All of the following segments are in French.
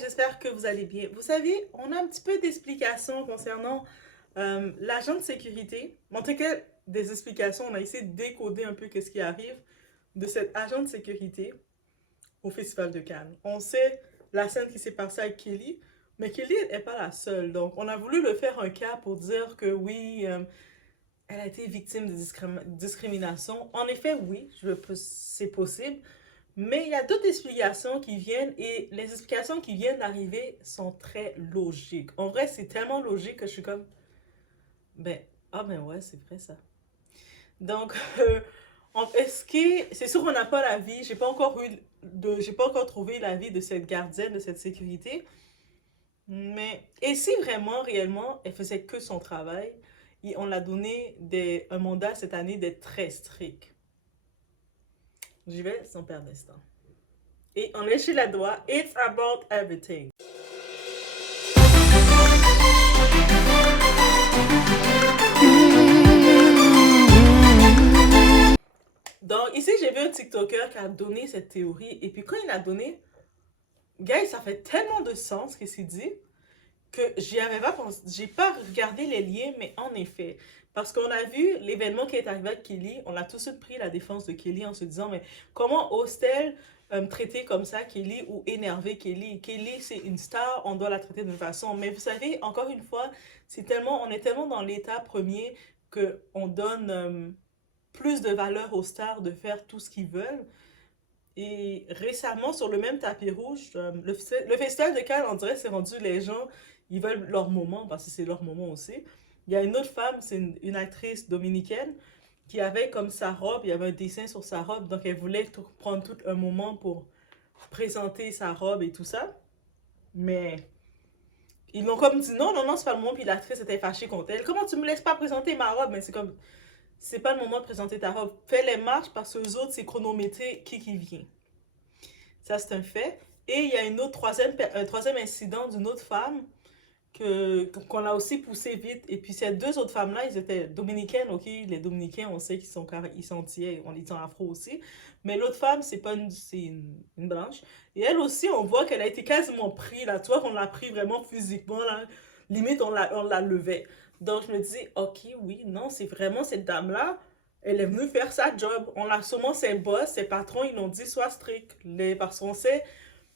j'espère que vous allez bien. Vous savez, on a un petit peu d'explications concernant l'agent de sécurité. En tout cas, des explications, on a essayé de décoder un peu qu'est-ce qui arrive de cet agent de sécurité au Festival de Cannes. On sait la scène qui s'est passée avec Kelly, mais Kelly n'est pas la seule. Donc, on a voulu le faire un cas pour dire que oui, elle a été victime de discrimination. En effet, oui, c'est possible. Mais il y a d'autres explications qui viennent et les explications qui viennent d'arriver sont très logiques. En vrai, c'est tellement logique que je suis comme, ben, ah ben ouais, c'est vrai ça. Donc, est-ce que, c'est sûr qu'on n'a pas l'avis, j'ai pas encore trouvé l'avis de cette gardienne, de cette sécurité, mais, et si vraiment, réellement, elle faisait que son travail, et on l'a donné un mandat cette année d'être très strict. J'y vais sans perdre d'instant. Et on est chez la doigt, it's about everything. Donc, ici, j'ai vu un TikToker qui a donné cette théorie. Et puis, quand il a donné, gars, ça fait tellement de sens ce qu'il s'est dit que j'y avais pas pensé. J'ai pas regardé les liens, mais en effet. Parce qu'on a vu l'événement qui est arrivé avec Kelly, on a tout de suite pris la défense de Kelly en se disant, mais comment ose-t-elle traiter comme ça Kelly ou énerver Kelly? Kelly, c'est une star, on doit la traiter d'une façon. Mais vous savez, encore une fois, on est tellement dans l'état premier que on donne plus de valeur aux stars de faire tout ce qu'ils veulent. Et récemment, sur le même tapis rouge, le festival de Cannes, on dirait, c'est rendu les gens, ils veulent leur moment, parce que c'est leur moment aussi. Il y a une autre femme, c'est une actrice dominicaine, qui avait comme sa robe, il y avait un dessin sur sa robe, donc elle voulait prendre tout un moment pour présenter sa robe et tout ça. Mais ils l'ont comme dit non, non, non, c'est pas le moment, puis l'actrice était fâchée contre elle. Comment tu me laisses pas présenter ma robe? Mais c'est comme, c'est pas le moment de présenter ta robe. Fais les marches parce que les autres, c'est chronométré qui vient. Ça, c'est un fait. Et il y a un troisième incident d'une autre femme qu'on a aussi poussé vite. Et puis ces deux autres femmes-là, ils étaient dominicaines, ok? Les Dominicains, on sait qu'ils sont ils sont entiers, on les dit en afro aussi. Mais l'autre femme, c'est une blanche. Et elle aussi, on voit qu'elle a été quasiment prise, là. Tu vois qu'on l'a pris vraiment physiquement, là. Limite, on la levait. Donc, je me dis, ok, oui, non, c'est vraiment cette dame-là. Elle est venue faire sa job. On l'a sûrement ses boss, ses patrons, ils l'ont dit, sois strict. Parce qu'on sait,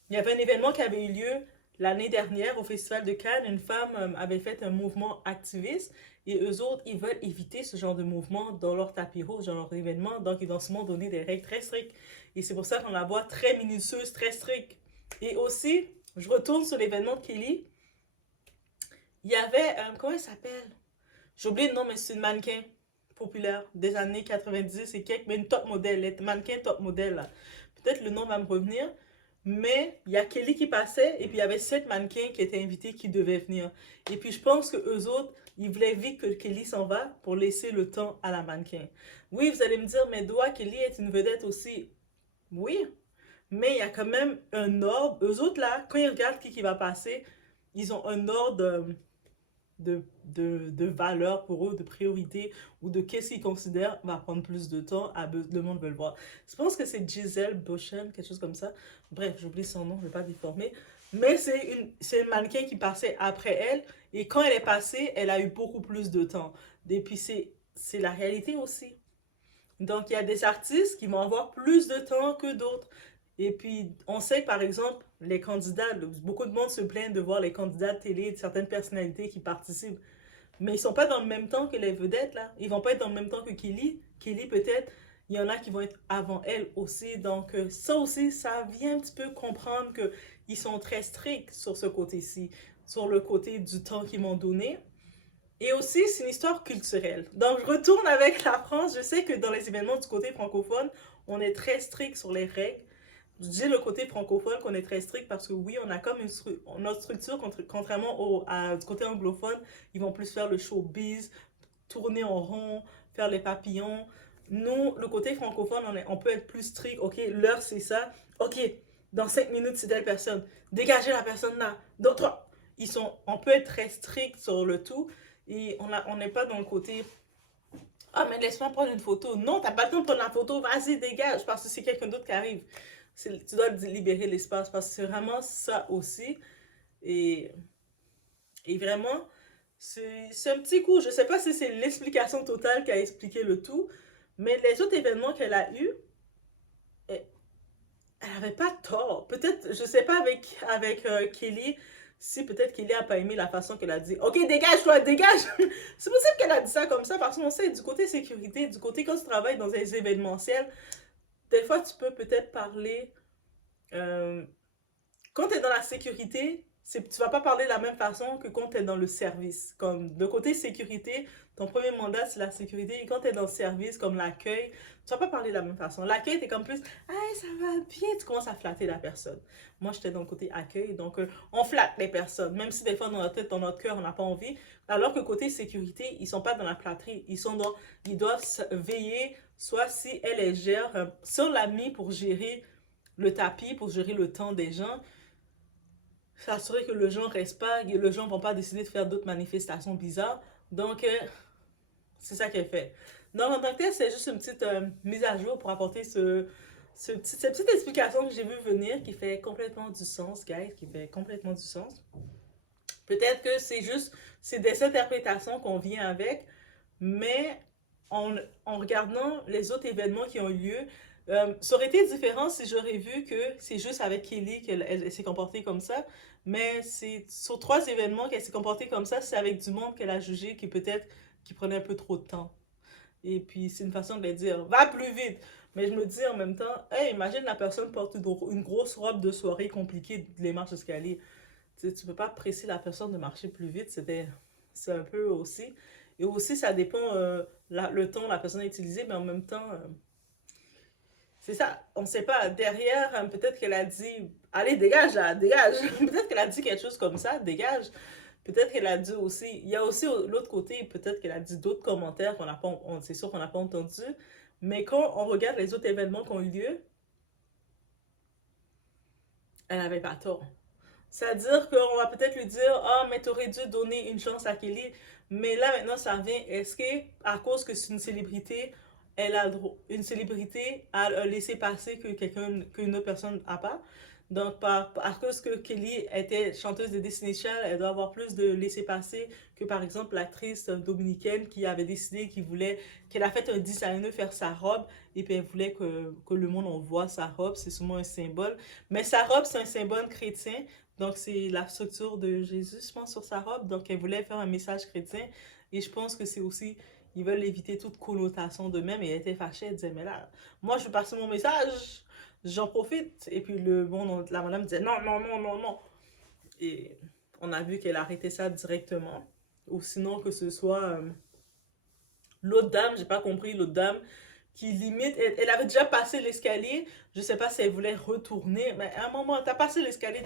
il y avait un événement qui avait eu lieu l'année dernière au Festival de Cannes. Une femme avait fait un mouvement activiste et eux autres, ils veulent éviter ce genre de mouvement dans leur tapis rouge, dans leur événement. Donc, ils doivent sûrement donner des règles très strictes. Et c'est pour ça qu'on la voit très minutieuse, très stricte. Et aussi, je retourne sur l'événement de Kelly. Il y avait, comment elle s'appelle? J'ai oublié le nom, mais c'est une mannequin populaire des années 90 et quelques, mais une top modèle, les mannequin top modèle là. Peut-être le nom va me revenir, mais il y a Kelly qui passait et puis il y avait 7 mannequins qui étaient invités qui devaient venir. Et puis je pense que eux autres, ils voulaient vite que Kelly s'en va pour laisser le temps à la mannequin. Oui, vous allez me dire, mais doit Kelly est une vedette aussi? Oui, mais il y a quand même un ordre. Eux autres là, quand ils regardent qui va passer, ils ont un ordre de valeur pour eux, de priorité ou de qu'est-ce qu'ils considèrent va prendre plus de temps, le monde veut le voir. Je pense que c'est Giselle Bündchen, quelque chose comme ça. Bref, j'oublie son nom, je ne vais pas déformer. Mais c'est une mannequin qui passait après elle et quand elle est passée, elle a eu beaucoup plus de temps. Et puis c'est la réalité aussi. Donc, il y a des artistes qui vont avoir plus de temps que d'autres. Et puis, on sait que, par exemple, les candidats, beaucoup de monde se plaint de voir les candidats de télé, de certaines personnalités qui participent. Mais ils sont pas dans le même temps que les vedettes, là. Ils vont pas être dans le même temps que Kelly. Kelly, peut-être, il y en a qui vont être avant elle aussi. Donc, ça aussi, ça vient un petit peu comprendre qu'ils sont très stricts sur ce côté-ci, sur le côté du temps qu'ils m'ont donné. Et aussi, c'est une histoire culturelle. Donc, je retourne avec la France. Je sais que dans les événements du côté francophone, on est très strict sur les règles. Je dis le côté francophone qu'on est très strict parce que oui, on a comme notre structure, contrairement du côté anglophone, ils vont plus faire le showbiz, tourner en rond, faire les papillons. Nous, le côté francophone, on peut être plus strict. Ok, l'heure c'est ça. Ok, dans 5 minutes c'est telle personne. Dégagez la personne là. D'autres, on peut être très strict sur le tout. Et on n'est pas dans le côté ah mais laisse-moi prendre une photo. Non, t'as pas le temps de prendre la photo, vas-y, dégage, parce que c'est quelqu'un d'autre qui arrive. tu dois libérer l'espace parce que c'est vraiment ça aussi. Et, et vraiment, c'est un petit coup. Je sais pas si c'est l'explication totale qui a expliqué le tout, mais les autres événements qu'elle a eus, elle avait pas tort. Peut-être, je sais pas avec Kelly, si peut-être Kelly a pas aimé la façon qu'elle a dit ok, dégage-toi, dégage. C'est possible qu'elle a dit ça comme ça parce qu'on sait du côté sécurité, du côté quand tu travailles dans des événementiels, des fois tu peux peut-être parler. euh, Quand tu es dans la sécurité, tu vas pas parler de la même façon que quand tu es dans le service. Comme de côté sécurité, ton premier mandat c'est la sécurité. Et quand tu es dans le service, comme l'accueil, tu vas pas parler de la même façon. L'accueil, tu es comme plus, hey, ça va bien. Tu commences à flatter la personne. Moi, j'étais dans le côté accueil, donc on flatte les personnes. Même si des fois, dans notre tête, dans notre cœur, on n'a pas envie. Alors que côté sécurité, ils sont pas dans la flatterie. Ils doivent veiller, soit si elle les gère, si on l'a mis pour gérer le tapis, pour gérer le temps des gens, s'assurer que le gens reste pas, que les gens vont pas décider de faire d'autres manifestations bizarres. Donc, c'est ça qu'elle fait. Donc, en tant que tel, c'est juste une petite mise à jour pour apporter cette petite explication que j'ai vu venir qui fait complètement du sens, guys, qui fait complètement du sens. Peut-être que c'est des interprétations qu'on vient avec, mais en regardant les autres événements qui ont eu lieu, ça aurait été différent si j'aurais vu que c'est juste avec Kelly qu'elle s'est comportée comme ça, mais c'est sur 3 événements qu'elle s'est comportée comme ça, c'est avec du monde qu'elle a jugé qui peut-être qui prenait un peu trop de temps. Et puis c'est une façon de les dire, va plus vite. Mais je me dis en même temps, hey, imagine la personne porte une grosse robe de soirée compliquée, les marches d'escalier. Tu peux pas presser la personne de marcher plus vite, c'est un peu aussi. Et aussi, ça dépend le temps que la personne a utilisé, mais en même temps, c'est ça. On ne sait pas. Derrière, peut-être qu'elle a dit, allez, dégage là, dégage. Peut-être qu'elle a dit quelque chose comme ça, dégage. Peut-être qu'elle a dit aussi, il y a aussi l'autre côté, peut-être qu'elle a dit d'autres commentaires qu'on n'a pas, c'est sûr qu'on n'a pas entendu. Mais quand on regarde les autres événements qui ont eu lieu, elle n'avait pas tort. C'est-à-dire qu'on va peut-être lui dire, ah, mais t'aurais dû donner une chance à Kelly. Mais là, maintenant, ça revient. Est-ce que, à cause que c'est une célébrité, elle a une célébrité à laisser passer que qu'une autre personne n'a pas? Donc, à cause que Kelly était chanteuse de Destiny's Child, elle doit avoir plus de laisser-passer que, par exemple, l'actrice dominicaine qui avait décidé qu'elle a fait un designer faire sa robe et puis elle voulait que le monde en voit sa robe. C'est sûrement un symbole. Mais sa robe, c'est un symbole chrétien. Donc, c'est la structure de Jésus, je pense, sur sa robe. Donc, elle voulait faire un message chrétien. Et je pense que c'est aussi, ils veulent éviter toute connotation d'eux-mêmes. Et elle était fâchée, elle disait, mais là, moi, je veux passer mon message, j'en profite. Et puis, la madame disait, non, non, non, non, non. Et on a vu qu'elle arrêtait ça directement. Ou sinon, que ce soit l'autre dame, j'ai pas compris, l'autre dame, qui limite, elle avait déjà passé l'escalier, je sais pas si elle voulait retourner, mais à un moment, t'as passé l'escalier,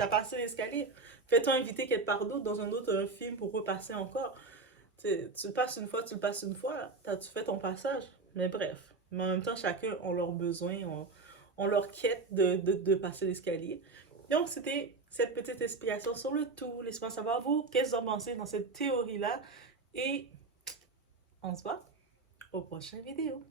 fais-toi inviter quelque part d'autre dans un autre film pour repasser encore. Tu le passes une fois, tu le passes une fois, tu fais ton passage, mais bref. Mais en même temps, chacun a leurs besoins, ont leur quête de passer l'escalier. Donc, c'était cette petite explication sur le tout. Laissez-moi savoir, vous, qu'est-ce que vous en pensez dans cette théorie-là, et on se voit aux prochaines vidéos.